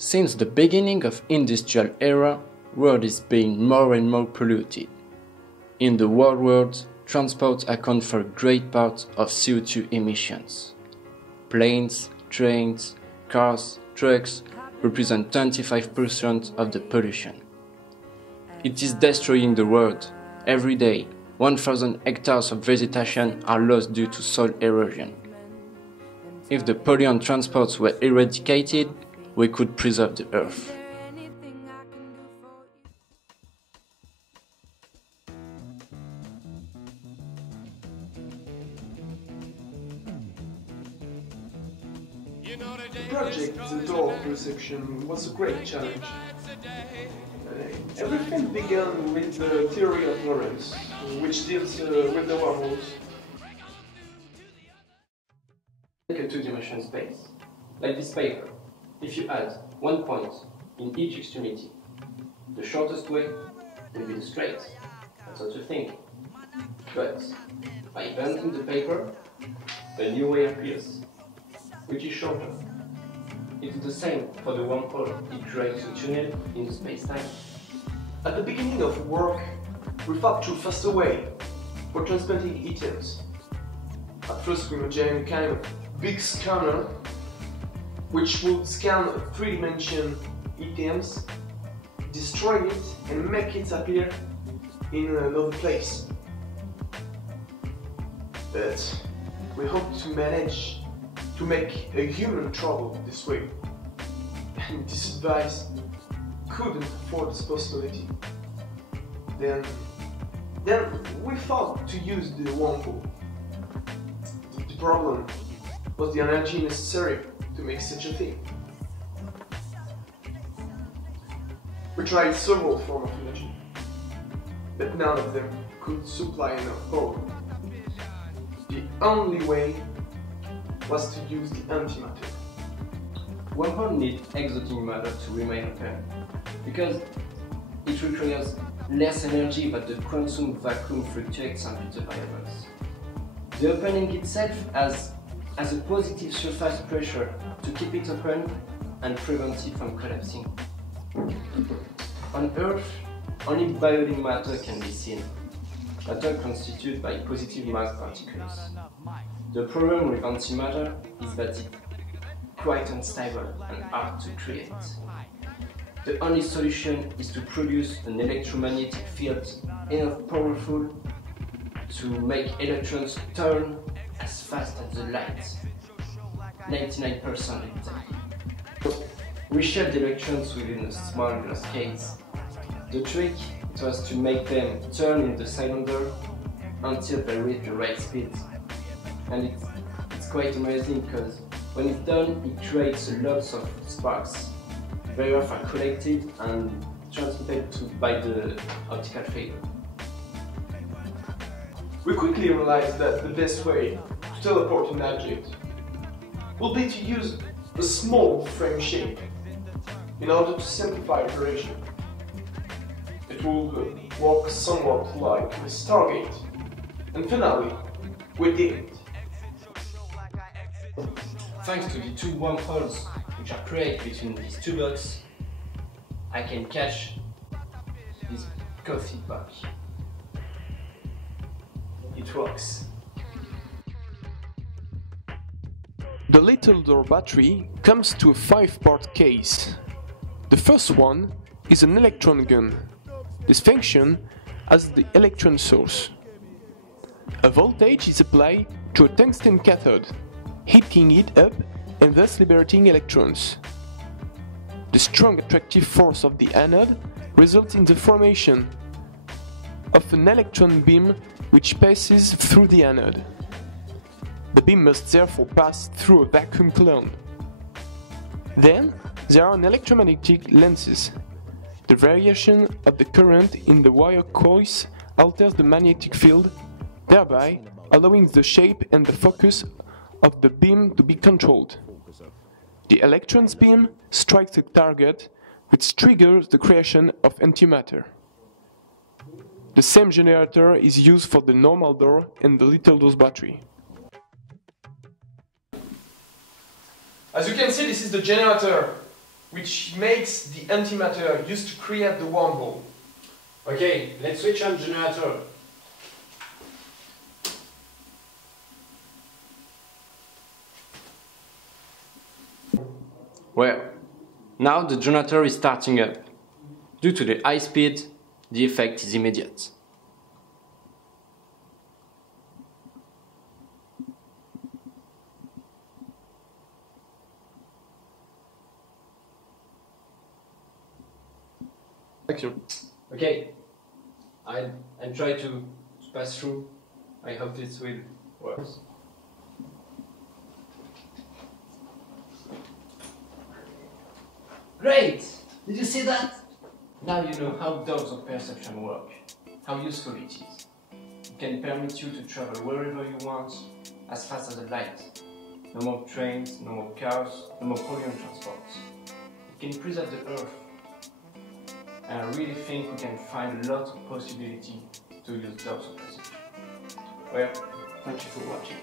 Since the beginning of industrial era, world is being more and more polluted. In the whole world, transport accounts for a great part of CO2 emissions. Planes, trains, cars, trucks represent 25% of the pollution. It is destroying the world. Every day, 1,000 hectares of vegetation are lost due to soil erosion. If the pollutant transports were eradicated, we could preserve the earth. The project, the door perception, was a great challenge. Everything began with the theory of Lorentz, which deals with the wormholes. Take a two-dimensional space, like this paper. If you add 1 point in each extremity, the shortest way will be the straight. That's what you think. But by bending the paper, a new way appears, which is shorter. It is the same for the wormhole. It creates a tunnel in the space-time. At the beginning of work, we thought to faster way for transplanting items. At first, we imagined a kind of big scanner which would scan a three-dimensional items, destroy it, and make it appear in another place. But we hope to manage to make a human travel this way, and this device couldn't afford this possibility. Then we thought to use the wormhole. The problem was the energy necessary to make such a thing. We tried several forms of energy, but none of them could supply enough power. The only way was to use the antimatter. Wormhole needs exotic matter to remain open, because it requires less energy but the quantum vacuum fluctuates amplitude variables. The opening itself has a positive surface pressure to keep it open and prevent it from collapsing. On Earth, only biotic matter can be seen, matter constituted by positive mass particles. The problem with antimatter is that it's quite unstable and hard to create. The only solution is to produce an electromagnetic field enough powerful to make electrons turn as fast as the light, 99% of the time. We shaped the electrons within a small glass case. The trick was to make them turn in the cylinder until they reach the right speed. And it's quite amazing because when it's done, it creates lots of sparks. Very often collected and transmitted by the optical field. We quickly realized that the best way to teleport an object will be to use a small frame shape in order to simplify operation. It will work somewhat like a Stargate, and finally, we did it. Thanks to the two wormholes which are created between these two blocks, I can catch this coffee pack. It works. The little door battery comes to a 5-part case. The first one is an electron gun. This function as the electron source. A voltage is applied to a tungsten cathode, heating it up and thus liberating electrons. The strong attractive force of the anode results in the formation of an electron beam which passes through the anode. The beam must therefore pass through a vacuum clone. Then there are electromagnetic lenses. The variation of the current in the wire coils alters the magnetic field, thereby allowing the shape and the focus of the beam to be controlled. The electron's beam strikes a target, which triggers the creation of antimatter. The same generator is used for the normal door and the little dose battery. As you can see, this is the generator which makes the antimatter used to create the wormhole. Okay, let's switch on generator. Well, now the generator is starting up. Due to the high speed, the effect is immediate. Action. Okay, I'll try to pass through. I hope this will work. Great! Did you see that? Now you know how dogs of perception work, how useful it is. It can permit you to travel wherever you want, as fast as a light. No more trains, no more cars, no more pollution transport. It can preserve the earth. And I really think we can find a lot of possibility to use dogs of perception. Well, thank you for watching.